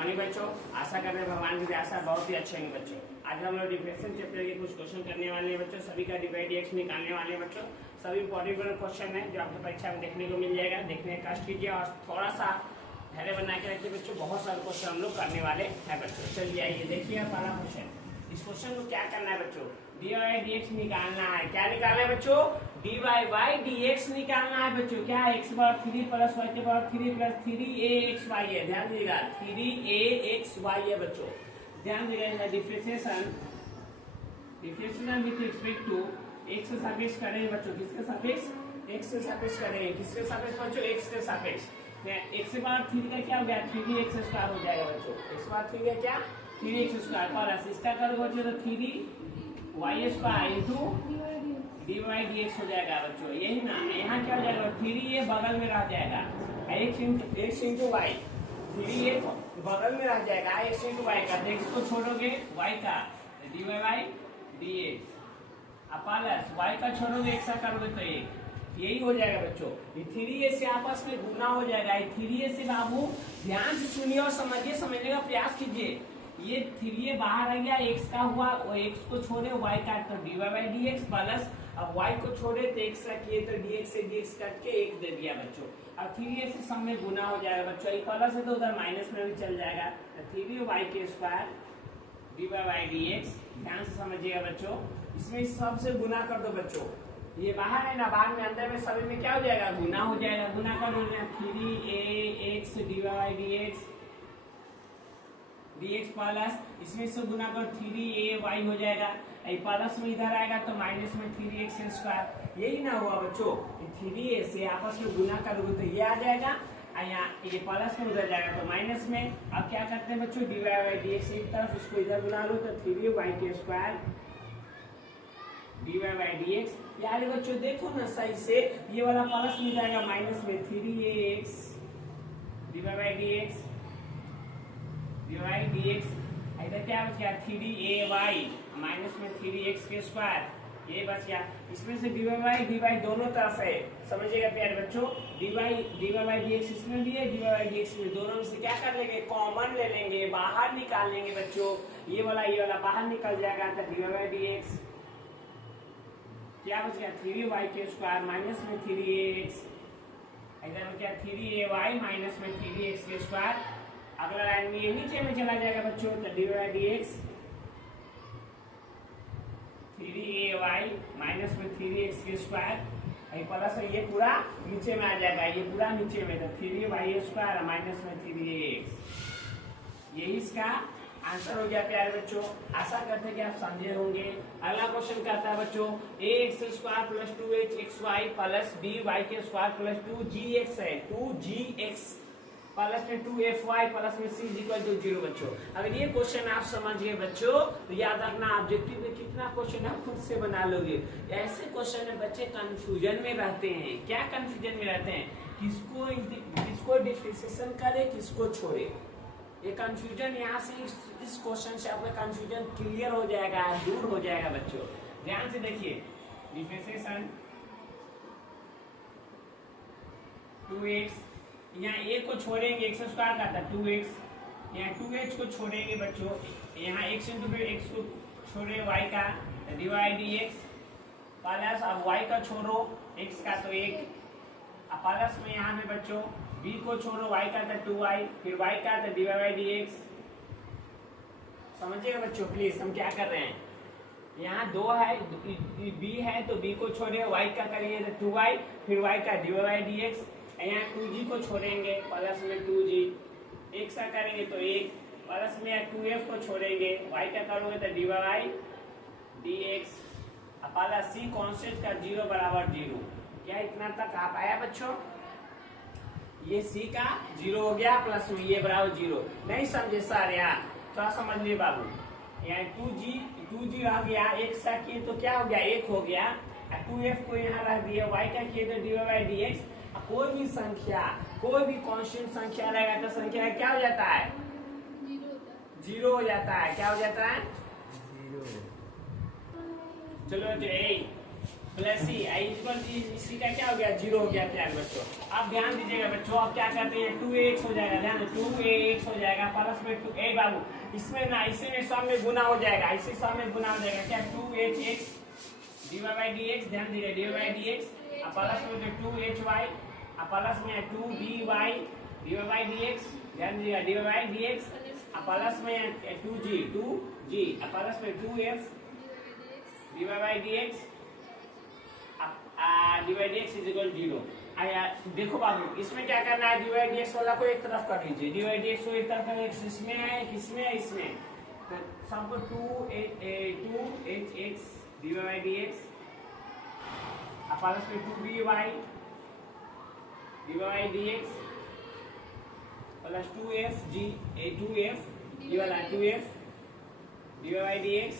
Morning बच्चों, आशा कर रहे हैं भगवान की आशा बहुत ही अच्छे होंगे बच्चों। आज हम लोग डिफरेंशियल चैप्टर के कुछ क्वेश्चन करने वाले हैं बच्चों। सभी का DY/DX निकालने वाले हैं बच्चों। सभी इंपॉर्टेंट क्वेश्चन है जो आपको परीक्षा में देखने को मिल जाएगा। देखने का कष्ट कीजिए और थोड़ा सा धैर्य बना के रखिए बच्चों। बहुत सारे क्वेश्चन हम लोग करने वाले हैं बच्चों। चलिए आइए देखिए पहला क्वेश्चन। इस क्वेश्चन को क्या करना है बच्चों, DY/DX निकालना है। क्या निकालना है बच्चों, DY/DX निकालना है बच्चों। क्या x पावर 3 प्लस y के पावर 3 प्लस 3aXy है। ध्यान दीजिएगा 3aXy है बच्चों। ध्यान दीजिएगा differentiation with respect to x से सापेक्ष करेंगे बच्चों। किसके सापेक्ष, x से सापेक्ष करेंगे। किसके सापेक्ष बच्चों, x के सापेक्ष। x से पावर 3 का क्या हो गया, 3x² हो जाएगा बच्चों। x पावर 3 का क्या, 3x² प्लस इसका करोगे बच्चों तो 3y² इंटू DY/DX हो जाएगा बच्चों। यही ना, यहाँ क्या हो जाएगा, 3a बगल में रह जाएगा, x इंटू वाई। 3a बगल में रह जाएगा, x इंटू वाई का। x को छोड़ोगे y का DY/DX प्लस y का छोड़ोगे x का करोगे तो यही हो जाएगा बच्चों। 3a से आपस में गुना हो जाएगा। 3a से बाबू ध्यान से सुनिए और समझिए, समझने का प्रयास कीजिए। ये 3a बाहर आ गया, x का हुआ, वो x को छोड़े y काट तो DY/DX प्लस अब y को छोड़े तो x का किए तो dx से dx काट के 1 दे दिया बच्चों। अब 3a से सब में गुना हो जाएगा बच्चों। एक प्लस है तो उधर माइनस में भी चल जाएगा। 3y² DY/DX ध्यान से समझिएगा बच्चों। इसमें सबसे गुना कर दो बच्चों। ये बाहर है ना, बाहर में अंदर में सभी में क्या हो जाएगा, गुना हो जाएगा। गुना कर दो 3ax DY/DX प्लस इसमें से गुना कर 3ay हो जाएगा। प्लस में इधर आएगा तो माइनस में 3x²। यही ना हुआ बच्चों, 3a से आपस में गुना करोगे तो ये आ जाएगा, यहाँ ये प्लस में उधर जाएगा तो माइनस में। अब क्या करते हैं बच्चों, DY/DX एक तरफ, इसको इधर बुला लो तो 3y² DY/DX। यार बच्चों देखो ना सही से, ये वाला प्लस में जाएगा माइनस में 3ax DY/DX इधर क्या बच गया 3ay माइनस में 3x², ये बच गया। इसमें से dy दोनों तरफ है, समझिएगा प्यारे बच्चों। DY/DX इसमें भी है, DY/DX में, दोनों में से क्या कर लेंगे, कॉमन ले लेंगे, बाहर निकाल लेंगे बच्चों। ये वाला बाहर निकल जाएगा तो DY/DX क्या बच गया 3y² माइनस में 3ax। इधर में क्या 3ay माइनस में 3x²। अगला लाइन में ये नीचे में चला जाएगा बच्चों तो DY/DX 3ay माइनस में 3x² प्लस ये पूरा नीचे में आ जाएगा, ये पूरा नीचे में तो 3y² माइनस में 3ax। यही इसका आंसर हो गया प्यारे बच्चों। आशा करते हैं कि आप समझे होंगे। अगला क्वेश्चन कहता है बच्चों ax² plus 2hxy plus by² plus 2gx है, 2gx प्लस में 2fy प्लस में c इक्वल टू 0 बच्चों। अगर ये क्वेश्चन आप समझ गए बच्चों तो याद रखना ऑब्जेक्टिव में कितना क्वेश्चन आप खुद से बना लोगे। ऐसे क्वेश्चन में बच्चे कंफ्यूजन में रहते हैं। क्या कंफ्यूजन में रहते हैं, किसको डिफरेंशिएशन करे, किसको छोड़े। ये कंफ्यूजन यहाँ से इस क्वेश्चन से आपका कंफ्यूजन क्लियर हो जाएगा, दूर हो जाएगा बच्चों। ध्यान से देखिए डिफरेंशिएशन 2x, यहाँ a को छोड़ेंगे x² का था 2x, यहाँ 2h को छोड़ेंगे बच्चों, यहाँ x इंटू x को छोड़े y का DY/DX प्लस अब y का छोड़ो x का तो 1 प्लस में यहाँ में बच्चों b को छोड़ो y का था 2y, फिर y का था DY/DX। समझिएगा बच्चों प्लीज, हम क्या कर रहे हैं, यहाँ 2 है, b है तो b को छोड़े y का करेंगे तो 2y, फिर y का DY/DX। यहाँ 2g को छोड़ेंगे प्लस में 2g, x का करेंगे तो 1 प्लस में 2f को छोड़ेंगे y का करोगे तो DY/DX प्लस c कांस्टेंट का 0 बराबर 0। क्या इतना तक आ पाया बच्चों, ये c का 0 हो गया प्लस में ये बराबर 0। नहीं समझे सर, यहाँ थोड़ा समझ लिए बाबू। यहाँ 2g रह गया, x का किए तो क्या हो गया 1 हो गया, 2f को यहाँ रख दिया, y का किए तो DY/DX। कोई भी संख्या, कोई भी कांस्टेंट संख्या रहेगा तो संख्या क्या हो जाता है, 0 हो जाता है। क्या हो जाता है, 0। चलो प्लस सी आई इक्वल सी का क्या हो गया, 0 हो गया प्यारे बच्चों। अब ध्यान दीजिएगा बच्चों, अब क्या करते हैं, 2ax हो जाएगा, ध्यान 2ax हो जाएगा प्लस में 2 ए बाबू इसमें ना इसी में सब में गुना हो जाएगा, इसी सब में गुना हो जाएगा, क्या 2hx डिवाइड बाय dx, ध्यान दीजिए डिवाइड बाय dx अब प्लस में 2hy अब प्लस में 2by डिवाइड बाय dx, ध्यान दीजिएगा डिवाइड बाय dx अब प्लस में 2g अब प्लस में 2f divide by dx divide dx is equal 0। देखो बाबू इसमें क्या करना है, डिवाइड dx वाला को एक तरफ कर लीजिए, डिवाइड dx को एक तरफ कर, इसमें है किसमें है इसमें, तो सबको 2hx डिवाइड बाय dx अब प्लस में 2by divide by dx plus 2f 2f ये वाला 2f डिवाइड बाय dx।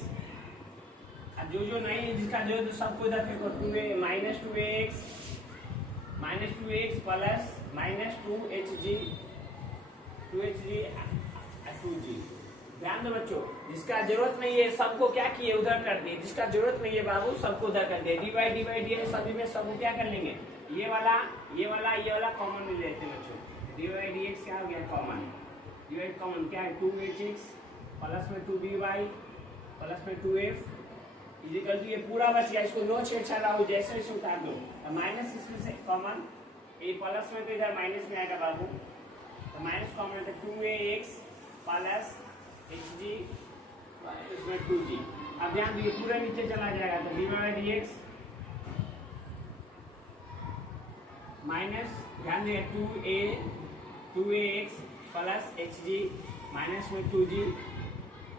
अब जो नहीं है जिसका जो तो सबको इधर फेंको, 2a minus 2ax plus minus 2hg 2g। ध्यान दो बच्चों, जिसका जरूरत नहीं है सबको क्या किए उधर कर दिए, जिसका जरूरत नहीं है बाबू सबको उधर कर दिए, डिवाइड सभी में सबको क्या कर लेंगे, ये वाला कॉमन ले लेते हैं बच्चों, डिवाइड dx क्या हो गया कॉमन, डिवाइड कॉमन क्या है 2hx प्लस में 2by प्लस में 2f इजिकल टू ये पूरा बच गया, इसको नो छेड़छाड़ हो जैसे इसे उतार दो, माइनस इसमें से कॉमन, ये प्लस में तो इधर माइनस में आएगा बाबू, तो माइनस कॉमन है 2ax प्लस hg इसमें 2g। अब ध्यान दीजिए पूरा नीचे चला जाएगा, तो डिवाइड dx माइनस ध्यान दीजिए 2ax प्लस hg माइनस में 2g,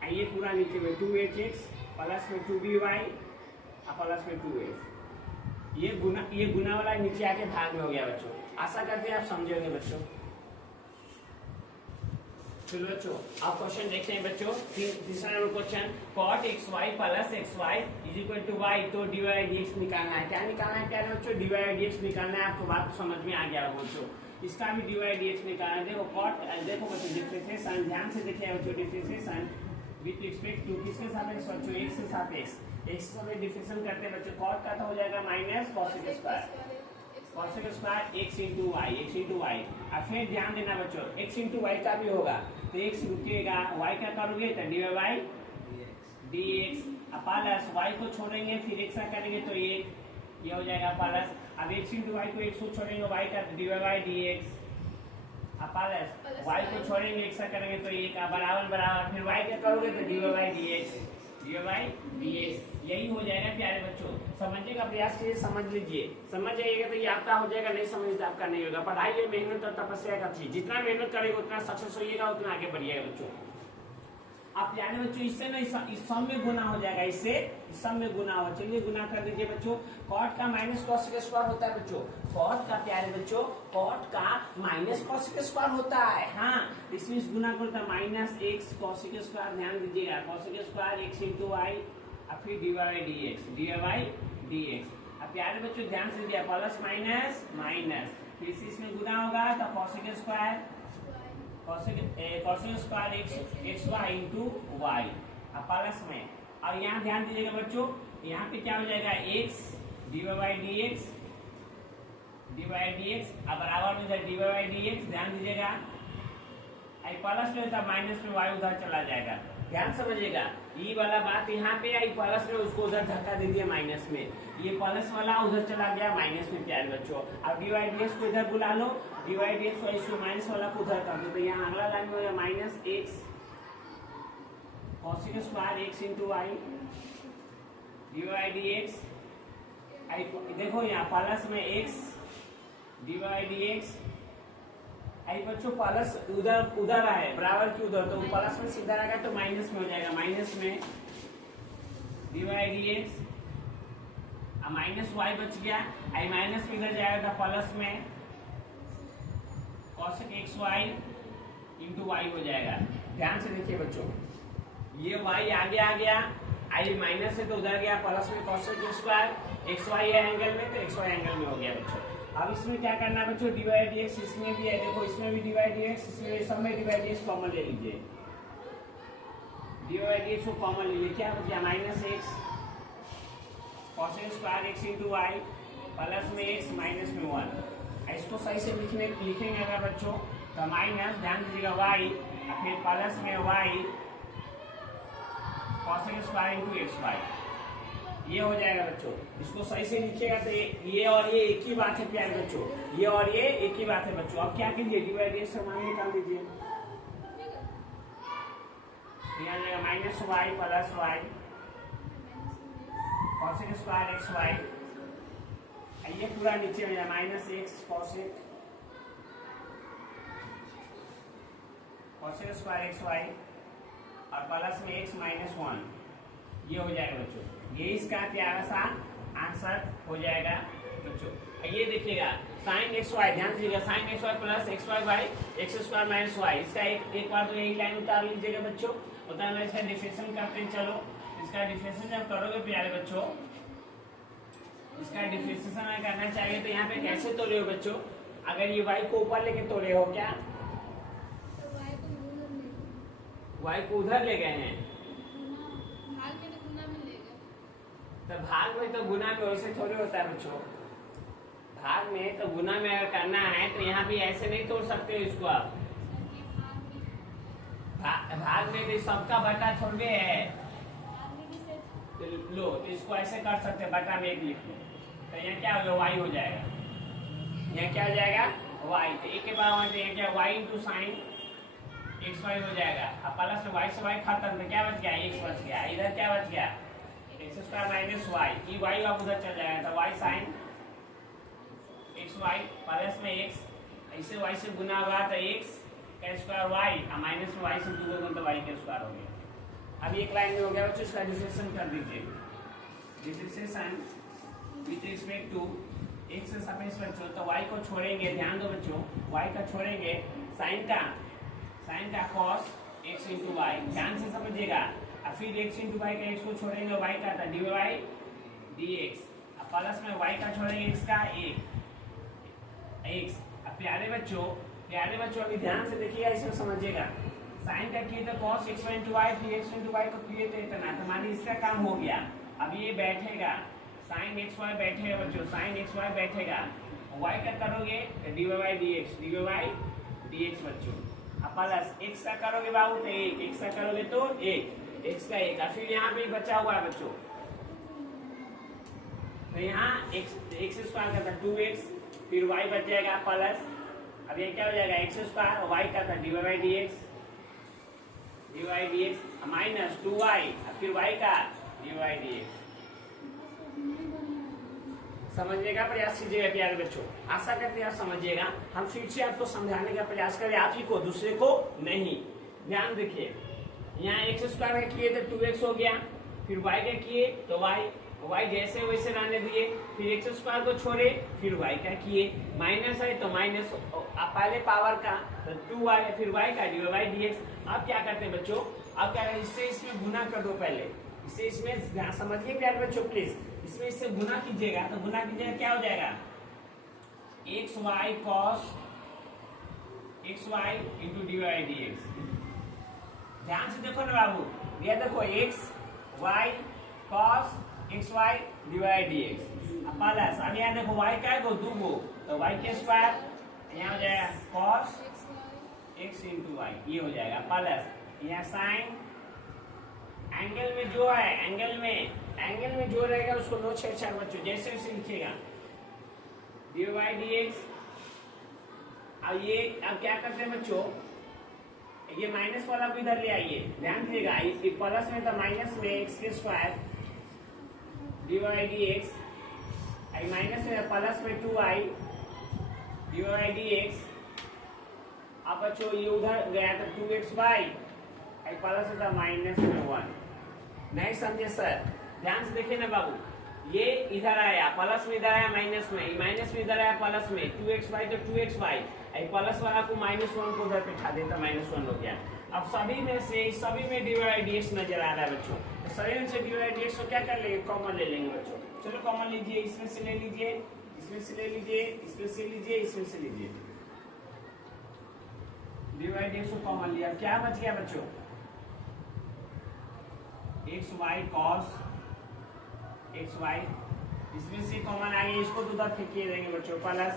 आइए पूरा नीचे में 2hx प्लस में 2by प्लस में 2f, ये गुना वाला नीचे आके भाग में हो गया बच्चों। आशा करते हैं आप समझोगे बच्चों। चलो बच्चों आप क्वेश्चन देखते हैं बच्चों, तीसरा number question, cot xy plus xy is equal to y, तो डिवाइड dx निकालना है, क्या निकालना है प्यारे बच्चों, डिवाइड dx निकालना है, आपको बात समझ में आ गया बच्चों, इसका भी डिवाइड dx निकालना है। देखो cot देखो बच्चों डिफरेंशिएशन ध्यान से देखिए बच्चों, डिफरेंशिएशन विथ रिस्पेक्ट टू किसके सापेक्ष बच्चों, x के सापेक्ष, x से डिफरेंशिएशन करते हैं बच्चों, cot का तो हो जाएगा minus cosec square x into y। अब फिर ध्यान देना बच्चों x इंटू y का भी होगा, तो x रुकेगा, y क्या करोगे तो डिवाइड बाय dx अब प्लस y को छोड़ेंगे फिर x का करेंगे तो ये हो जाएगा प्लस, अब x इंटू y को x को छोड़ेंगे y का डिवाइड बाय dx अब प्लस y को छोड़ेंगे x का करेंगे तो ये का बराबर फिर y क्या करोगे तो डिवाइड बाय dx यही हो जाएगा प्यारे बच्चों। समझने का प्रयास कीजिए, समझ लीजिए, समझ जाइएगा तो ये आपका हो जाएगा, नहीं समझ तो आपका नहीं होगा। पढ़ाई है मेहनत और तपस्या का चीज, जितना मेहनत करेगा उतना सक्सेस होइएगा, उतना आगे बढ़िएगा बच्चों। आप जाने बच्चों इससे ना इस सब में गुना हो जाएगा, इससे इस सब में गुना हो, चलिए गुना कर दीजिए बच्चों। cot का माइनस cosec स्क्वायर होता है बच्चों, cot का प्यारे बच्चों cot का माइनस cosec स्क्वायर होता है, हाँ इसमें गुना करता है माइनस x cosec स्क्वायर, ध्यान दीजिएगा cosec square x into y अब फिर डिवाइड dx। अब प्यारे बच्चों ध्यान से दिया प्लस माइनस माइनस, फिर इसमें गुना होगा तो cosec square x y into y अब प्लस में। अब यहाँ ध्यान दीजिएगा बच्चों, यहाँ पे क्या हो जाएगा x डिवाइड बाय dx अब बराबर में डिवाइड बाय dx, ध्यान दीजिएगा आई प्लस में होता माइनस में y उधर चला जाएगा, ध्यान समझिएगा, ये वाला बात यहाँ पे आई प्लस में उसको उधर धक्का दे दिया माइनस में, ये प्लस वाला उधर चला गया माइनस में प्यारे बच्चों। अब डिवाइड dx को इधर बुला लो, डिवाइड dx को इसको माइनस वाला को उधर कर दो, तो यहाँ अगला लाइन में हो गया minus x cosec square x into y divide dx, देखो यहाँ प्लस में x डिवाइड dx, आई बच्चों प्लस उधर है बराबर की उधर, तो प्लस में सीधा आएगा तो माइनस में हो जाएगा, माइनस में डिवाइड dx माइनस y बच गया, आई माइनस में इधर जाएगा तो प्लस में cosec xy इंटू y हो जाएगा। ध्यान से देखिए बच्चों, ये y आगे आ गया, आई माइनस से तो उधर गया, प्लस में cosec स्क्वायर xy है एंगल में, तो xy एंगल में हो गया बच्चों। अब इसमें क्या करना है बच्चों, डिवाइड dx इसमें भी है, देखो इसमें भी डिवाइड dx, इसमें सब में डिवाइड dx कॉमन ले लीजिए, डिवाइड dx को कॉमन ले लीजिए, क्या बच गया minus x cosec square x into y plus में एक्स माइनस में 1। इसको सही से लिखेंगे अगर बच्चों तो माइनस, ध्यान दीजिएगा वाई, फिर प्लस में y cosec square into x y, ये हो जाएगा बच्चों। इसको सही से लिखिएगा तो ये और ये एक ही बात है प्यारे बच्चों, ये और ये एक ही बात है बच्चों। अब क्या कीजिए, डिवाइड से मान निकाल दीजिए, यहाँ जाएगा minus y plus y cosec square x y, ये पूरा नीचे में minus x cosec square x y और प्लस में एक्स माइनस 1, ये हो जाएगा बच्चों। ये इसका प्यारा सा आंसर हो जाएगा बच्चों। ये देखिएगा साइन एक्स वाई, ध्यान दीजिएगा sine x y plus x y by x square minus y, इसका एक बार तो यही लाइन उतार लीजिएगा बच्चों। उतारना इसका डिफरेंशियल करते हैं। चलो इसका डिफरेंशियल जब करोगे प्यारे बच्चों, इसका डिफरेंशिएशन करना चाहिए तो यहाँ पे कैसे तोड़े हो बच्चों, अगर ये y को ऊपर लेके तोड़े हो क्या, y को उधर ले गए हैं तो भाग में तो गुना में वैसे थोड़े होता है बच्चों। भाग में तो गुना में अगर करना है तो यहाँ भी ऐसे नहीं तोड़ सकते हो इसको आप। भाग में भी सबका बटा थोड़े है, तो लो तो इसको ऐसे कर सकते हैं, बटा में एक लिख लो तो यहाँ क्या होगा, वाई हो जाएगा। यहाँ क्या हो जाएगा, वाई, तो एक के बाद यहाँ क्या y into sine x y हो जाएगा। अब प्लस में वाई से वाई खत्म तो क्या बच गया, एक्स बच गया। इधर क्या बच गया, एक्स स्क्वायर माइनस वाई, ये वाई आप उधर चल जाएगा तो y sine x y plus में एक्स, ऐसे वाई से गुना हुआ तो एक्स का स्क्वायर वाई और माइनस में वाई से गुना तो वाई का स्क्वायर हो गया। अब एक लाइन में हो गया बच्चों, इसका डिफरेंशिएशन कर दीजिए। Differentiation with respect to x suffix बच्चों, तो वाई को छोड़ेंगे, ध्यान दो बच्चों, वाई का छोड़ेंगे साइन का कॉस एक्स इंटू वाई, ध्यान से समझिएगा। और फिर एक्स इंटू वाई का एक्स को छोड़ेंगे, वाई का था d Y D x, plus में वाई का छोड़ेंगे एक्स का एक्स। अब प्यारे बच्चों अभी ध्यान से देखिएगा, इसमें समझिएगा। साइन का किए तो cos x y into y, फिर एक्स इंटू वाई को किए थे इतना, तो मानिए इसका काम हो गया। अब ये बैठेगा साइन एक्स वाई बैठेगा बच्चों, साइन एक्स वाई बैठेगा, वाई का करोगे तो डी वाई डी एक्स बच्चों। अब प्लस एक्स का करोगे बाबू तो एक, एक्स का करोगे तो एक, एक्स का एक, और फिर यहाँ पे बचा हुआ है बच्चों, तो यहाँ एक्स स्क्वायर का था 2x, फिर y बच जाएगा प्लस, अब ये क्या हो जाएगा एक्स स्क्वायर और y का था dy dx माइनस 2y, फिर y का dy dx। समझने का प्रयास कीजिएगा प्यारे बच्चों, आशा करते हैं आप समझिएगा। हम फिर से आपको समझाने का प्रयास करें, आप ही को, दूसरे को नहीं। ध्यान देखिए, यहाँ एक्स स्क्वायर का किए तो 2x हो गया, फिर y का किए तो y जैसे वैसे रहने दिए, फिर एक्स स्क्वायर को छोड़े, फिर y का किए, माइनस है तो माइनस, पहले पावर का तो 2y, फिर y का dy dx। अब क्या करते हैं बच्चों, अब क्या करें, इससे इसमें गुना कर दो, पहले इससे इसमें समझिए प्यारे बच्चों प्लीज, इसमें इससे गुना कीजिएगा, तो गुना कीजिएगा क्या हो जाएगा, x y cos x y into d Y D x. ध्यान से देखो ना बाबू, ये देखो x y cos x y d Y D x, plus अब यहाँ देखो वाई का है दो गो, तो वाई के स्क्वायर यहाँ हो जाएगा कॉस एक्स इंटू वाई, ये हो जाएगा प्लस यहाँ साइन एंगल में जो है, एंगल में जो रहेगा उसको नो छेड़छाड़ बच्चों, जैसे वैसे लिखिएगा डी वाई डी एक्स। अब ये अब क्या करते हैं बच्चों, ये माइनस वाला को इधर ले आइए, ध्यान दीजिएगा, प्लस में तो माइनस में एक्स के square d Y D x, minus में प्लस में 2y D Y D x. अब बच्चों ये उधर गया तो 2xy, प्लस में था माइनस में 1। नहीं समझे सर, ध्यान से देखिए ना बाबू, ये इधर आया प्लस में, इधर आया माइनस में, माइनस में इधर आया प्लस में, 2xy तो 2xy, प्लस वाला को -1 को उधर बिठा देता, -1 हो गया। अब सभी में डी वाई डी एक्स नजर आ रहा है बच्चों, तो सभी में से डी वाई डी एक्स को क्या कर लेंगे, कॉमन ले लेंगे बच्चों। चलो कॉमन लीजिए, इसमें से ले लीजिए, इसमें से ले लीजिए, इसमें से लीजिए, इसमें से लीजिए, डी वाई डी एक्स को कॉमन लिया, क्या बच गया बच्चों, x y cos x y इसमें से कॉमन आ गया, इसको दूसरा फेंकिए देंगे बच्चों, plus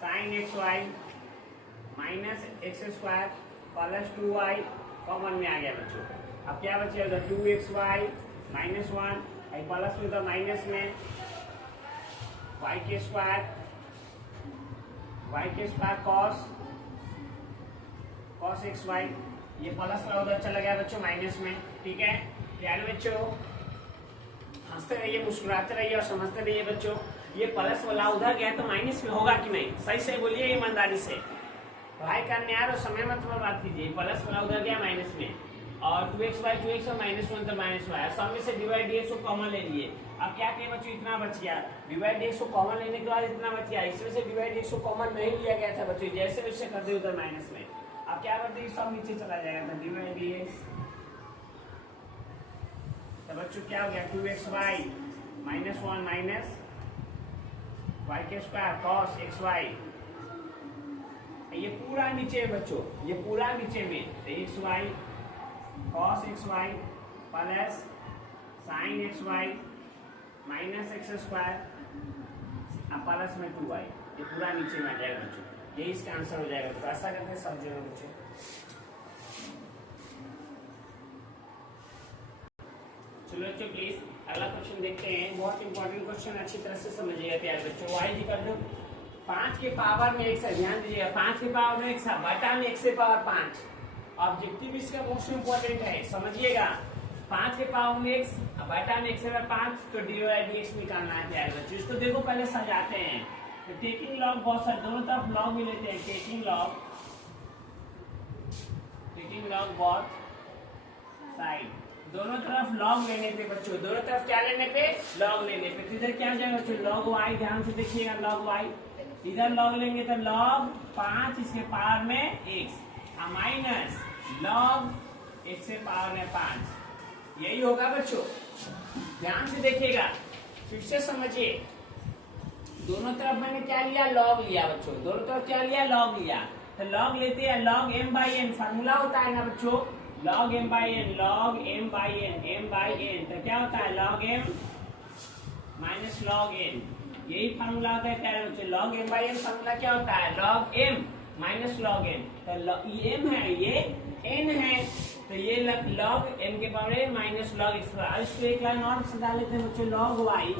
sine x y minus x square plus 2y common में आ गया बच्चों। अब क्या बचेगा, 2xy माइनस 1 प्लस में तो माइनस में y के स्क्वायर cos xy, ये प्लस वाला उधर चला गया बच्चों माइनस में। ठीक है यार बच्चों, हंसते रहिए, मुस्कुराते रहिए और समझते रहिए बच्चों। ये प्लस वाला उधर गया तो माइनस में होगा कि नहीं, सही से बोलिए ईमानदारी से। पढ़ाई करने आ रहे हो, समय मत बात कीजिए। प्लस वाला उधर गया माइनस में, और 2x और माइनस 1 तो माइनस वाई, सब में से डिवाइड dx को कॉमन ले लिए। अब क्या कहें बच्चों, इतना बच गया, डिवाइड dx को कॉमन लेने के बाद इतना बच गया। इसमें से डिवाइड dx को कॉमन नहीं लिया गया था बच्चों, जैसे वैसे कर दे उधर माइनस में। अब क्या करते, सब नीचे चला जाएगा, तो डिवाइड dx, तो बच्चों क्या हो गया, 2xy माइनस 1 माइनस y के स्क्वायर cos xy, ये पूरा नीचे है बच्चों, ये पूरा नीचे में, तो xy cos xy plus sin xy minus x square plus में 2y, ये पूरा नीचे में आ जाएगा बच्चों। यही इसका आंसर हो जाएगा। तो ऐसा करते हैं सब जगह बच्चों। चलो बच्चों प्लीज अगला क्वेश्चन देखते हैं, बहुत इंपॉर्टेंट क्वेश्चन, अच्छी तरह से समझिएगा प्यारे बच्चों। y इक्वल टू 5 के पावर में x है, ध्यान दीजिएगा, 5 के पावर में x है बटा में x से पावर 5। ऑब्जेक्टिव इसका मोस्ट इंपॉर्टेंट है, समझिएगा। 5 के पावर में x बटा में x से पावर 5, तो डिवाइड dx निकालना है प्यारे बच्चों। इसको देखो पहले सजाते हैं, तो टेकिंग लॉग बहुत सारे, दोनों तरफ लॉग भी लेते हैं, टेकिंग लॉग बोथ साइड, दोनों तरफ लॉग लेने पे बच्चों, दोनों तरफ क्या लेने पे, लॉग लेने पे। तो इधर क्या हो जाएगा बच्चों, लॉग y, ध्यान से देखिएगा, लॉग y, इधर लॉग लेंगे तो लॉग 5 इसके पावर में x माइनस लॉग x से पावर में 5, यही होगा बच्चों। ध्यान से देखिएगा, फिर से समझिए, दोनों तरफ मैंने क्या लिया, लॉग लिया बच्चों, दोनों तरफ क्या लिया, लॉग लिया। तो लॉग लेते हैं, log m by n formula होता है ना बच्चों, log m by n, log m by n, तो क्या होता है, log m minus log n, यही फार्मूला होता है प्यारे बच्चों। Log m by n formula क्या होता है, log m minus log n, तो ये m है, ये n है, तो ये लॉग m के पावर माइनस लॉग x। अब इसको एक लाइन और सजा लेते हैं बच्चों, लॉग y।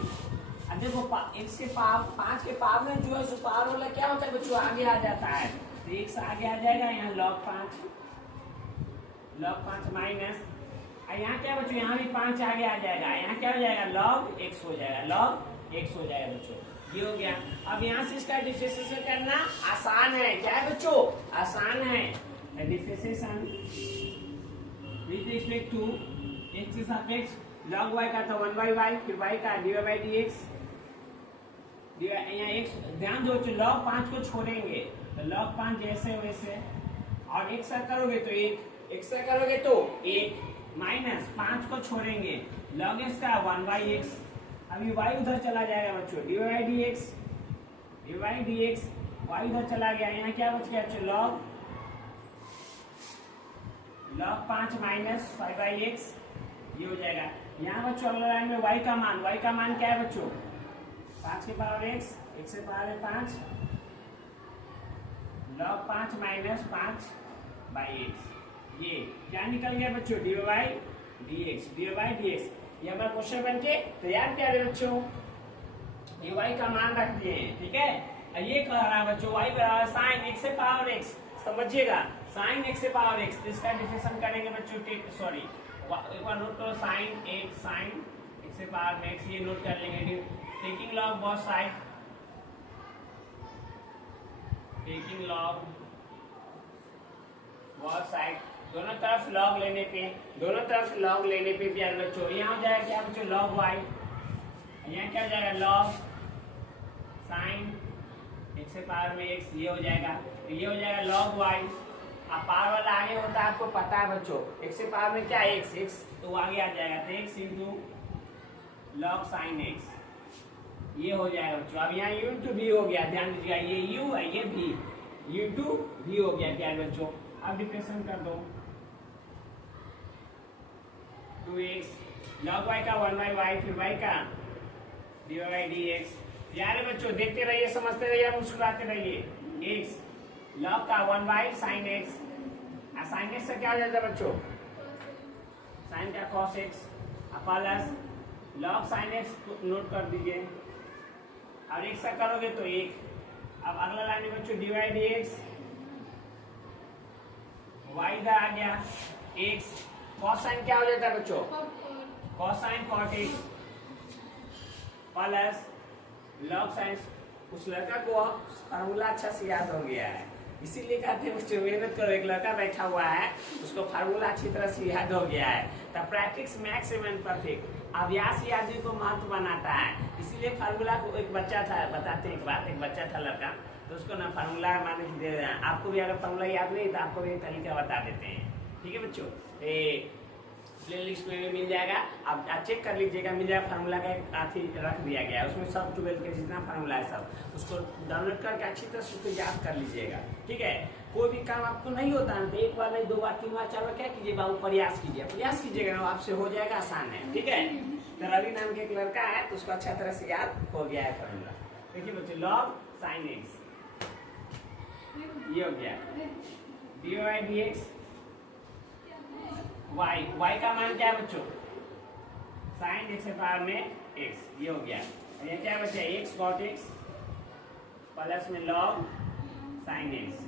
अब देखो x के पावर 5 के पावर में जो है सो पावर वाला क्या होता है बच्चों, आगे आ जाता है, तो x आगे आ जाएगा, यहाँ लॉग 5 माइनस, यहाँ क्या बच्चों, यहाँ भी 5 आगे आ जाएगा, यहाँ क्या हो जाएगा, लॉग x हो जाएगा, लॉग x हो जाएगा बच्चों, ये हो गया। अब यहाँ से इसका डिफरेंशिएशन करना आसान है, क्या है बच्चों, आसान है। Differentiation with respect to x के सापेक्ष, log y का था 1 बाई y, फिर y का डिवाइड बाई dx, यहाँ x, ध्यान दो, log 5 को छोड़ेंगे तो log 5 जैसे वैसे, और x करोगे तो 1, x करोगे तो 1, माइनस 5 को छोड़ेंगे, log x का 1 बाई x, अभी y उधर चला जाएगा बच्चों, डिवाइड dx, y उधर चला गया, यहाँ क्या बच गया बच्चों, log 5 माइनस 5 बाई x, ये हो जाएगा। यहाँ बच्चों अगला लाइन में y का मान क्या है बच्चों, 5 के पावर x से पावर है 5, log 5 माइनस 5 बाई x, ये क्या निकल गया बच्चों, डिवाइड dx, ये हमारा क्वेश्चन बन के तैयार किया है बच्चों। ये y का मान रख दिए हैं, ठीक है। ये कह रहा है बच्चों y बराबर साइन x से पावर x, समझिएगा, साइन x से पावर x, तो इसका डिफरेंशिएशन करेंगे बच्चों, सॉरी एक बार नोट करो, साइन x से पावर में x, ये नोट कर लेंगे। Taking log both side, taking log both side, दोनों तरफ लॉग लेने पे प्यारे बच्चों, यहाँ हो जाएगा क्या बच्चों, लॉग y, यहाँ क्या हो जाएगा, लॉग साइन x से पावर में x, ये हो जाएगा, तो ये हो जाएगा लॉग y। अब पावर वाला आगे होता है, आपको पता है बच्चों, x से पावर में क्या है, x तो आगे आ जाएगा, तो x into log sign x, ये हो जाएगा बच्चों। अब यहाँ u इंटू v हो गया, ध्यान दीजिएगा, ये u है, ये v, u इंटू v हो गया प्यारे बच्चों। अब डिफरेंशिएशन कर दो, 2x, log y का 1 बाई y, फिर y का dy by dx। यार बच्चों देखते रहिए, समझते रहिए, मुस्कुराते रहिए। x log का 1 by sin x, sin x से क्या हो जाता है बच्चों? sin का cos x plus log sin x note कर दीजिए, और एक सा करोगे तो एक। अब अगला लाइन में बच्चों dy dx, y का आ गया x, cos sin क्या हो जाता है बच्चों? cos sin cot x plus log sin। उस लड़का को फार्मूला अच्छा से याद हो गया है, इसीलिए कहते हैं बच्चों मेहनत करो। एक लड़का बैठा हुआ है, उसको फार्मूला अच्छी तरह से याद हो गया है। The practice makes a man perfect, अभ्यास ही आदमी को महत्व बनाता है। इसीलिए फार्मूला को एक बच्चा था, बताते हैं एक बात, एक बच्चा था लड़का, तो उसको ना फार्मूला माने दे रहे हैं। आपको भी अगर फार्मूला याद नहीं तो आपको भी एक तरीका बता देते हैं, ठीक है बच्चों? प्ले लिस्ट में मिल जाएगा, आप चेक कर लीजिएगा, मिल जाएगा। फार्मूला का एक आथी रख दिया गया है, उसमें सब 12 के जितना फार्मूला है सब उसको डाउनलोड करके अच्छी तरह से उसको याद कर लीजिएगा, ठीक है? कोई भी काम आपको नहीं होता है तो एक बार नहीं, 2 बार 3 बार 4 बार क्या कीजिए बाबू, प्रयास कीजिए, प्रयास कीजिएगा ना, आपसे हो जाएगा, आसान है, ठीक है? तो रवि नाम के एक लड़का है, तो उसको अच्छा तरह से याद हो गया है फार्मूला। देखिए बच्चों log sin x ये हो गया, dy by dx, y का मान क्या है बच्चों? sin x के पावर में x, ये हो गया। ये क्या बचा? x cot x प्लस में log sin x,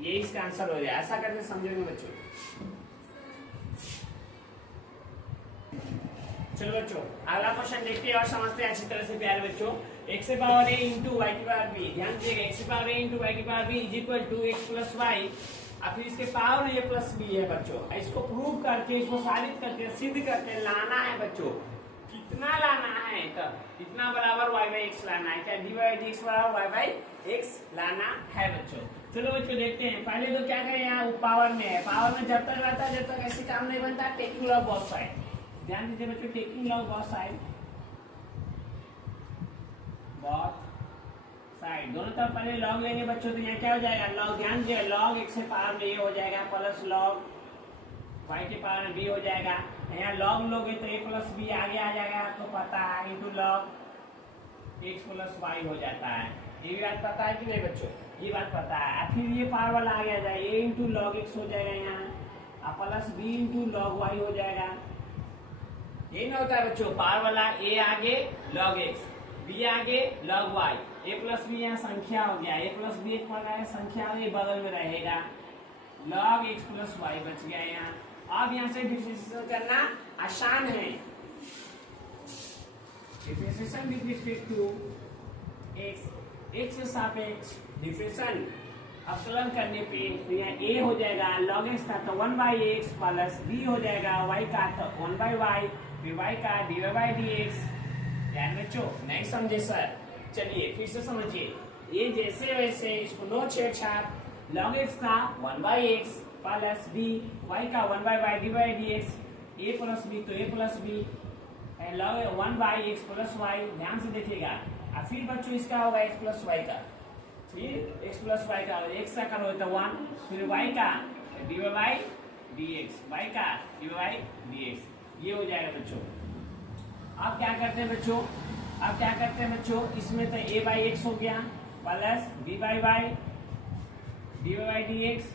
ये इसका आंसर हो गया। ऐसा करके समझोगे बच्चों। चलो बच्चों अगला क्वेश्चन देखते हैं और समझते हैं अच्छी तरह से प्यारे बच्चों। x से पावर a इंटू वाई की पावर b, ध्यान दीजिएगा, x से पावर a इंटू वाई की power b is equal to x plus y, और फिर इसके पावर में a प्लस b है बच्चों। इसको प्रूव करके, इसको साबित करके, सिद्ध करके लाना है बच्चों। कितना लाना है? तो कितना बराबर y बाई x लाना है, क्या dy बाई dx बराबर y बाई x लाना है बच्चों। चलो बच्चों देखते हैं। पहले तो क्या करें, यहाँ पावर में है, पावर में जब तक रहता है जब तक ऐसे काम नहीं बनता, टेकिंग लॉग बोथ साइड। ध्यान दीजिए बच्चों, taking log both side, both side दोनों तरफ पहले लॉग लेंगे बच्चों, तो यहाँ क्या हो जाएगा लॉग, ध्यान दीजिए लॉग x के पावर में ये हो जाएगा प्लस लॉग y के पावर में b हो जाएगा। यहाँ लॉग लोगे तो a प्लस b आगे आ जाएगा, आपको पता है, into log x plus y हो जाता है। ये भी बात पता है कि नहीं बच्चों? ये बात पता है। फिर ये पावर वाला आ जाए, a इंटू लॉग x हो जाएगा यहाँ, plus b into log y हो जाएगा। यही ना होता है बच्चों, पावर वाला a आगे लॉग x, b आगे log y, a plus b यहाँ संख्या हो गया, a प्लस b एक प्रकार है संख्या, ये बगल में रहेगा, लॉग x प्लस y बच गया यहाँ। अब यहाँ से डिफरेंशिएशन करना आसान है, differentiation with respect to x, x के सापेक्ष डिफरेंशिएशन अवकलन करने पे तो यहाँ a हो जाएगा log x का तो 1 बाई एक्स प्लस b हो जाएगा y का तो 1 बाई वाई, फिर y का dy बाई dx। ध्यान बच्चों नहीं समझे सर? चलिए फिर से समझिए, ये जैसे वैसे इसको नो छेड़छाड़, log x का 1 by x plus b, y का 1 by y dy by dx, a plus b तो a plus b, log 1 by x plus y। ध्यान से देखिएगा, और फिर बच्चों इसका होगा x प्लस y का, फिर x प्लस y का x का करो तो 1, फिर y का dy बाई dx, y का dy बाई dx, ये हो जाएगा बच्चों। अब क्या करते हैं बच्चों, अब क्या करते हैं बच्चों, इसमें तो a बाई एक्स हो गया plus b by y dy by dx।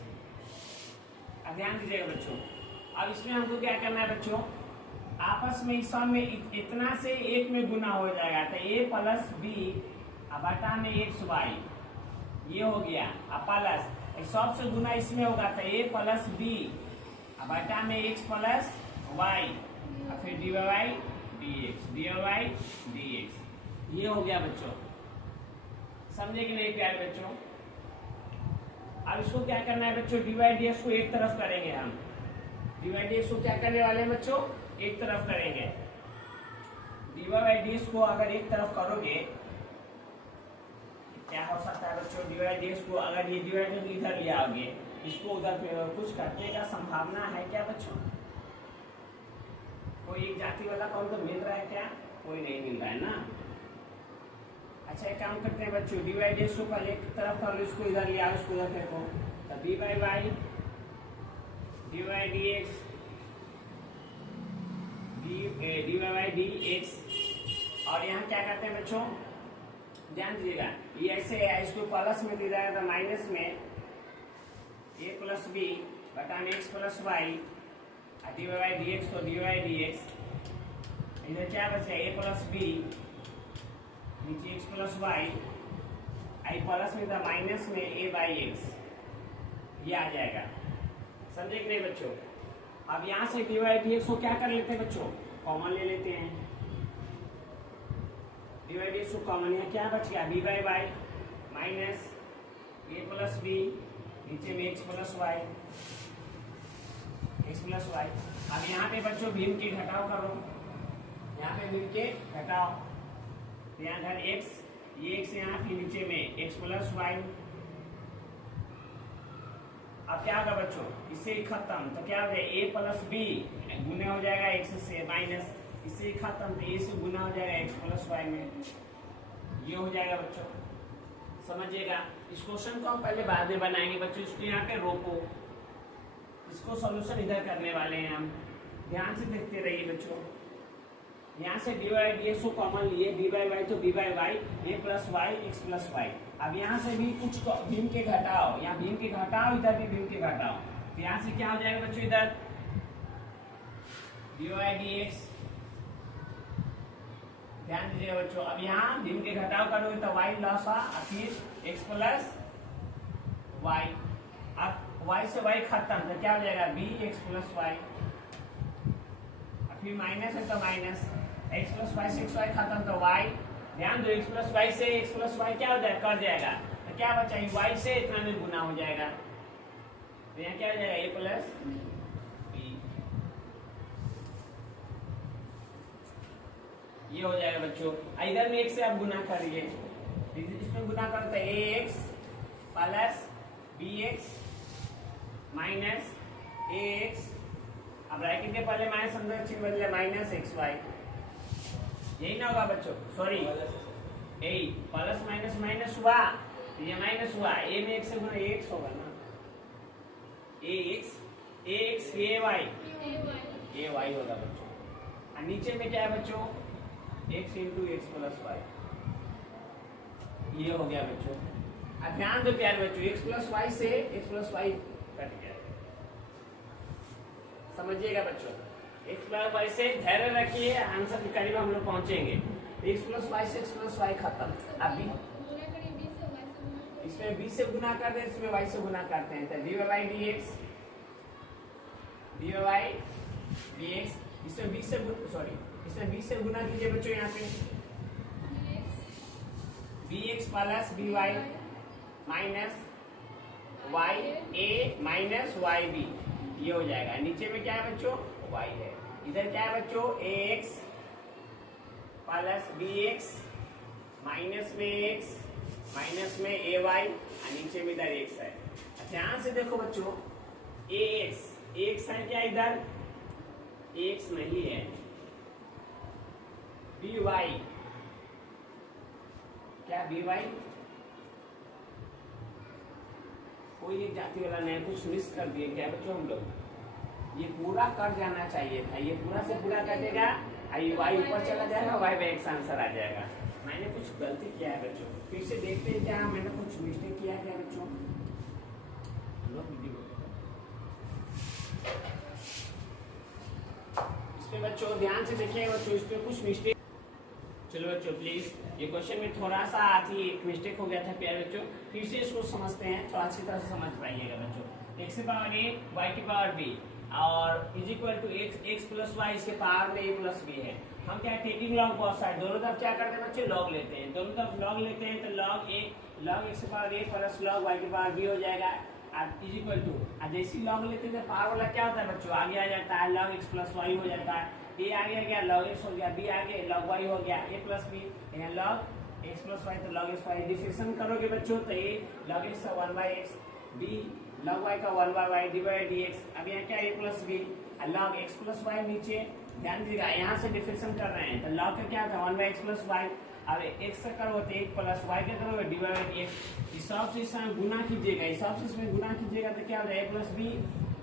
अब ध्यान दीजिएगा बच्चों, अब इसमें हमको क्या करना है बच्चों, आपस में इस सब में इतना से एक में गुना हो जाएगा, तो a प्लस b बटा में एक्स वाई, ये हो गया, प्लस सब से गुना इसमें होगा तो a प्लस b बटा में एक्स प्लस वाई, फिर dy by dx, dy by dx, ये हो गया बच्चों। समझे कि नहीं प्यारे बच्चों? अब इसको क्या करना है बच्चों, dy dx को एक तरफ करेंगे हम, dy dx को क्या करने वाले हैं बच्चों, एक तरफ करेंगे। dy बाई dx को अगर एक तरफ करोगे क्या हो सकता है बच्चों, dy dx को अगर ये डिवाइड इधर ले आओगे, इसको उधर कुछ करने का संभावना है क्या बच्चों? कोई एक जाति वाला कौन तो मिल रहा है क्या? कोई नहीं मिल रहा है ना। अच्छा एक काम करते हैं बच्चों, dy dx को पहले एक तरफ कर लो, इसको इधर ले आओ, इसको इधर फेंको, तो b by y dy dx, dy by dx और यहाँ क्या करते हैं बच्चों, ध्यान दीजिएगा, ये ऐसे है, इसको प्लस में दे जाएगा तो माइनस में a प्लस बी बटा में x plus y d Y D x, तो डी वाई डी एक्स इधर क्या बचा, a प्लस बी नीचे एक्स प्लस वाई, आई प्लस में था माइनस में a बाई एक्स, ये आ जाएगा। समझे कि नहीं बच्चों? अब यहाँ से डी वाई डी एक्स को क्या कर लेते हैं बच्चों, कॉमन ले लेते हैं। डी वाई डी एक्स को कॉमन, यहाँ क्या बच गया, b by y minus a plus b नीचे में x plus y, x plus y. अब यहाँ पे बच्चों भीम के घटाव करो, यहाँ पे भीम के घटाव, यहाँ घर एक्स, ये एक्स यहाँ फिर नीचे में एक्स प्लस वाई। अब क्या होगा बच्चों, इससे ही खत्म, तो क्या हो जाएगा, ए प्लस बी गुना हो जाएगा एक्स से माइनस, इससे ही खत्म, तो ए से गुना हो जाएगा एक्स प्लस वाई में, ये हो जाएगा बच्चों। समझिएगा, इस क्वेश्चन को हम पहले बाद में बनाएंगे बच्चों, इसको यहाँ पे रोको, इसको सॉल्यूशन इधर करने वाले हैं हम, ध्यान से देखते रहिए बच्चों। यहाँ से डी वाई डी एक्स को कॉमन लिए, बी बाई वाई तो b by y, a plus y x plus y. अब यहाँ से भी कुछ भीम के घटाओ, यहाँ भीम के घटाओ, इधर भी भीम के घटाओ, तो यहाँ से क्या हो जाएगा बच्चों, इधर डी वाई डी एक्स, ध्यान दीजिएगा बच्चों। अब यहाँ भीम के घटाव करोगे तो वाई लॉस हुआ, फिर एक्स प्लस वाई, अब वाई से वाई खत्म, तो क्या हो जाएगा, बी एक्स प्लस वाई, फिर माइनस है तो माइनस, एक्स प्लस वाई से एक्स वाई खत्म तो वाई, ध्यान दो, एक्स प्लस वाई से एक्स प्लस वाई क्या हो जाएगा, कट जाएगा, तो क्या बचा, वाई से इतना में गुना हो जाएगा, तो यहाँ क्या हो जाएगा, ए प्लस बी, ये हो जाएगा बच्चों। इधर में एक से आप गुना करिए, इसमें गुना करते हैं A X plus B X minus A X, अब राइटिंग के पहले माइनस अंदर चिन्ह बदले माइनस एक्स वाई, यही ना होगा बच्चों, सॉरी ए प्लस माइनस माइनस हुआ, ये माइनस हुआ, ए में एक्स से गुना एक्स होगा ना, ए एक्स ए वाई होगा बच्चों, और नीचे में क्या है बच्चों, x into x plus y, ये हो गया बच्चों। अब ध्यान दो प्यारे बच्चों, एक्स प्लस वाई से एक्स प्लस वाई कट गया, समझिएगा बच्चों, एक्स प्लस वाई से धैर्य रखिए, आंसर के करीब हम लोग पहुंचेंगे। एक्स प्लस वाई से एक्स प्लस वाई खत्म, अभी इसमें बी से गुना करते हैं, इसमें वाई से गुना करते हैं, तो D Y D X, D Y D X, इसमें बी से सॉरी इसमें बी से गुना कीजिए बच्चों, यहाँ पे B x plus B Y minus Y A minus Y B, ये हो जाएगा। नीचे में क्या है बच्चों, वाई है, इधर क्या है बच्चों, A X plus B X minus में एक्स माइनस में ए वाई, और नीचे में इधर एक्स है। ध्यान से देखो बच्चों, ए एक्स है क्या, इधर एक्स नहीं है, बी वाई, क्या बी वाई, कोई एक जाति वाला नहीं, कुछ मिस कर दिए क्या बच्चों हम लोग, ये पूरा कट जाना चाहिए था, ये पूरा से पूरा कटेगा, आई वाई ऊपर चला जाएगा, वाई बाई एक्स आंसर आ जाएगा। मैंने कुछ गलती किया है बच्चों, फिर से देखते हैं क्या मैंने कुछ मिस्टेक किया है क्या बच्चों, इसमें बच्चों ध्यान से देखिएगा बच्चों, इसमें कुछ मिस्टेक, चलो बच्चों प्लीज, ये क्वेश्चन में थोड़ा सा आती एक मिस्टेक हो गया था प्यारे बच्चों, फिर से इसको समझते हैं तो अच्छी तरह से समझ पाइएगा बच्चों। एक्स की पावर ए वाई की पावर बी और is equal to x plus y, इसके पावर में ए प्लस बी है। हम क्या टेकिंग लॉग बहुत साइड, दोनों तरफ क्या करते हैं बच्चे, लॉग लेते हैं, दोनों तरफ लॉग लेते हैं, तो लॉग एक्स की पावर ए प्लस लॉग वाई की पावर बी हो जाएगा, इज इक्वल टू, जैसी लॉग लेते हैं पावर वाला क्या होता है बच्चों, आगे आ जाता है, लॉग एक्स प्लस वाई हो जाता है, ए आगे आ गया, लॉग एक्स हो गया, बी आगे लॉग वाई हो गया, ए प्लस बी, यहाँ लॉग एक्स प्लस वाई तो लॉग एक्स वाई, डिफरेंशिएशन करोगे बच्चों तो ए लॉग एक्स का 1/x, बी लॉग वाई का 1/y डिवाइड dx, अब यहाँ क्या A plus B, log X plus Y नीचे, ध्यान दीजिएगा यहाँ से डिफरेंशिएशन कर रहे हैं, तो लॉग का क्या था 1/x प्लस वाई, अब एक्स का करोगे तो एक प्लस वाई का करोगे डिवाइड एक्स, इस सब से इसमें गुना कीजिएगा, इस सब से इसमें गुना कीजिएगा तो क्या हो जाएगा ए प्लस बी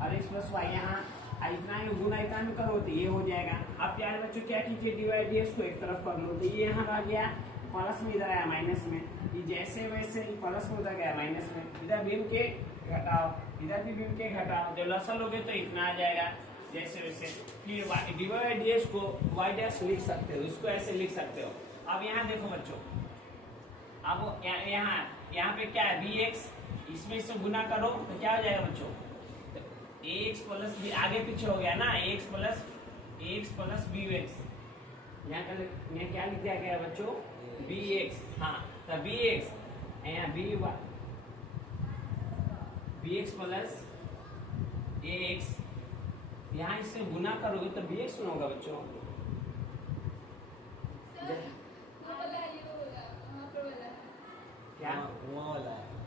और एक्स प्लस वाई, यहाँ इतना में गुना इतना में करो तो ये हो जाएगा। अब प्यारे बच्चों क्या कीजिए, डिवाइड डीएक्स को एक तरफ कर लो तो ये यहाँ आ गया प्लस में, इधर आया माइनस में, ये जैसे वैसे प्लस में उधर गया माइनस में, इधर भीम के घटाओ, इधर भी भीम के घटाओ, जब लसल लोगे तो इतना आ जाएगा जैसे वैसे। फिर डिवाइड डीएक्स को वाई डैश लिख सकते हो, इसको ऐसे लिख सकते हो। अब यहाँ देखो बच्चों, अब यहाँ पे क्या है बी एक्स, इसमें इससे गुना करो तो क्या हो जाएगा बच्चों, एक्स प्लस बी, आगे पीछे हो गया ना, एक्स प्लस बी एक्स, यहाँ क्या लिख दिया गया बच्चों, बी एक्स। हाँ तो बी एक्स यहाँ b x plus a x, यहाँ इससे गुना करोगे तो बी एक्स होगा बच्चों। क्या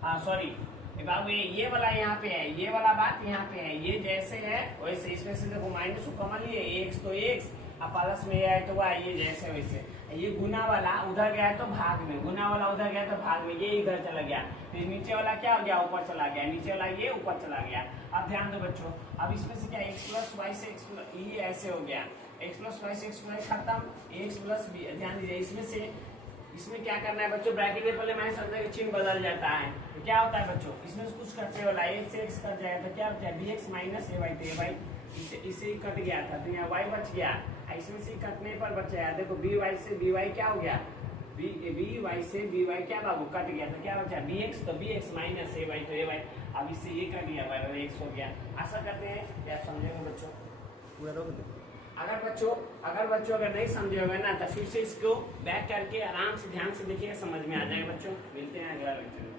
हाँ सॉरी बाबू, ये वाला यहाँ पे है, ये वाला बात यहाँ पे है, ये जैसे है वैसे, इसमें से देखो माइनस को कॉमन लिए, एक्स तो एक्स, अब प्लस में आए तो वाई, ये जैसे वैसे। ये गुना वाला उधर गया तो भाग में, गुना वाला उधर गया तो भाग में, ये इधर चला गया, फिर नीचे वाला क्या हो गया, ऊपर चला गया, नीचे वाला ये ऊपर चला गया। अब ध्यान दो बच्चों, अब इसमें से क्या एक्स प्लस वाई से एक्स प्लस, ये ऐसे हो गया, एक्स प्लस वाई से एक्स प्लस खत्म, एक्स प्लस बी। ध्यान दीजिए इसमें क्या करना है बच्चों, ब्रैकेट के पहले माइनस अंदर का चिन्ह बदल जाता है तो क्या होता है बच्चों, इसमें कुछ करते वाला एक से एक्स कट जाएगा तो क्या होता है बी एक्स माइनस ए वाई, तो ए वाई इससे ही कट गया था तो यहाँ वाई बच गया, इसमें से कटने पर बच गया, देखो बी वाई से बी वाई क्या हो गया, बी वाई से बी वाई क्या बाबू कट गया तो क्या बचा बी एक्स, तो बी एक्स माइनस ए वाई, तो ए वाई, अब इससे ये कट गया वाई एक्स हो गया। आशा करते हैं कि आप समझेंगे बच्चों, पूरा रोक दो। अगर बच्चों अगर नहीं समझे होगा ना तो फिर से इसको बैक करके आराम से ध्यान से देखिए, समझ में आ जाएगा बच्चों। मिलते हैं अगला लेक्चर में।